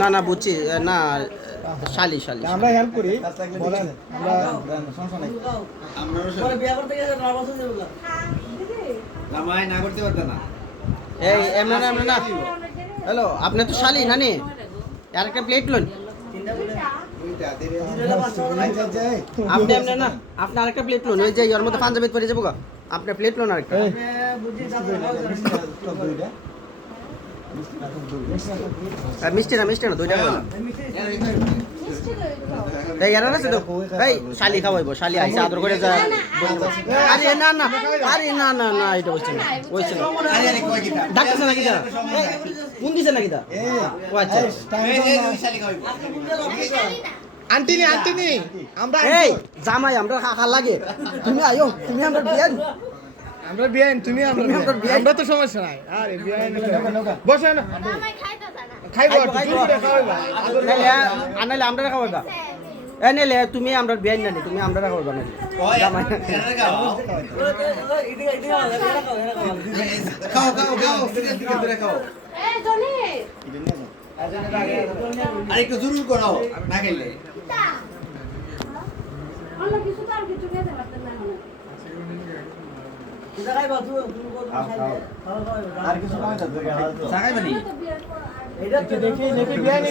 না না বুঝছি না শালি শালি আমরা হেল্প করি বলেন আমরা সমস্যা নাই জামাই না করতে পারতে না। এই এমন না এমন না। হ্যালো আপনি তো শালি নানি? আর একটা প্লেট লোন। আপনি এমনি না আপনি আরেকটা প্লেট লোন। ওই যে ওর মধ্যে পাঞ্জাবি পরে যাব গা। আপনার প্লেট লোন আরেকটা আর মিষ্টি না মিষ্টি না দুইটা এই এরা আছে তো। এই শালি খাওয়াইবো শালি আইসা আদর করে যায় আরে না না আরে না না না এটা হচ্ছে না হচ্ছে না। ডাকতেছে নাকি দা কোন দিছে নাকি দা ও আচ্ছা। আন্টি নি আন্টি নি আমরা এই জামাই আমরা হাহা লাগে। তুমি আয়ো তুমি আমরা বিয়ান আমরা বিয়াইন তুমি আমরা তুমি আমরা বিয়াইন। তো সমস্যা নাই আরে বিয়াইন বসে না খাইবো করে আনাইলে আমরা খাওয়াইবা এ নাইলে তুমি আমরা বিয়ান না তুমি আমরা খাওয়াইবা খাও খাও খাও খাও সিরিয়াস দিকে ধরে খাও আর একটু জরুর করো না খাইলে সাকাই বানি দেখি দেখি দেখি বিয়াইন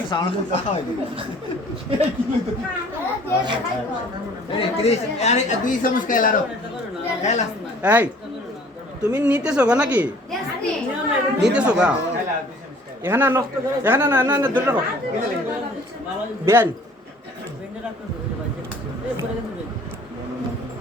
আরে ক্রিস আরে দুই চামচ খাইলা রো খাইলা এই, তুমি নিতেছো গা নাকি? নিতেছো গা এখানে এখানে না না না দুটো রাখো বিয়ান